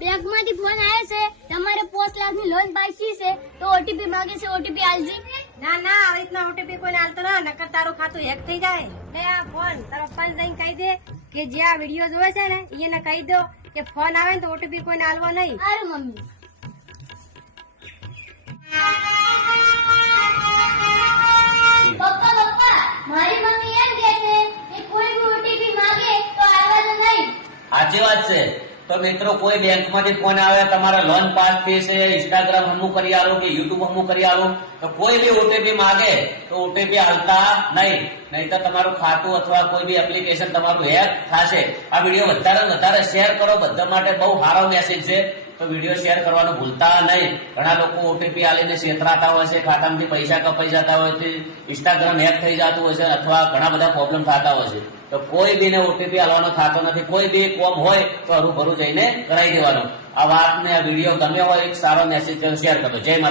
Bank માંથી phone આવ્યો છે, તમારે 5 લાખ ની લોન પાછી છે તો ઓટીપી માંગે છે, ઓટીપી આલજી. ના ના આવી રીતના ઓટીપી કોઈને હાલતો ના, નકર તારું ખાતું હેક થઈ જાય. લે આ ફોન તારો પપ્પાને જઈને કહી દે કે જે આ વિડીયો જોવે છે ને એને કહી દો કે ફોન આવે ને તો ઓટીપી કોઈને હાલવો નહીં. સારું મમ્મી. પપ્પા મારી મમ્મી એમ કહે છે કે કોઈ બી ઓટીપી માંગે તો આવવાનું નહીં. સાચી વાત છે. તો મિત્રો કોઈ બેંક માંથી ફોન આવે તમારે લોન પાસ થઈ છે, ઇન્સ્ટાગ્રામ હમું કરી આલો કે યુટ્યુબ હમું કરી આલો, તો કોઈ બી ઓટીપી માંગે તો ઓટીપી હાલતા નહીં તો તમારું ખાતું અથવા કોઈ બી એપ્લિકેશન તમારું હેક થશે. આ વિડીયો વધારે શેર કરો, બધા માટે બહુ સારો મેસેજ છે. તો વિડીયો શેર કરવાનું ભૂલતા નહીં. ઘણા લોકો ઓટીપી આલીને છેતરાતા હોય છે, ખાતામાંથી પૈસા કપાઈ જતા હોય છે, ઇન્સ્ટાગ્રામ હેક થઈ જતું હોય છે, અથવા ઘણા બધા પ્રોબ્લેમ થતા હોય છે. તો કોઈ બીને ઓટીપી આલવાનો થતો નથી. કોઈ બી કોમ હોય તો હરું ભરું જઈને કરાવી દેવાનું. આ વાતને આ વિડીયો ગમે હોય એક સારો મેસેજ શેર કરો. જય માતા.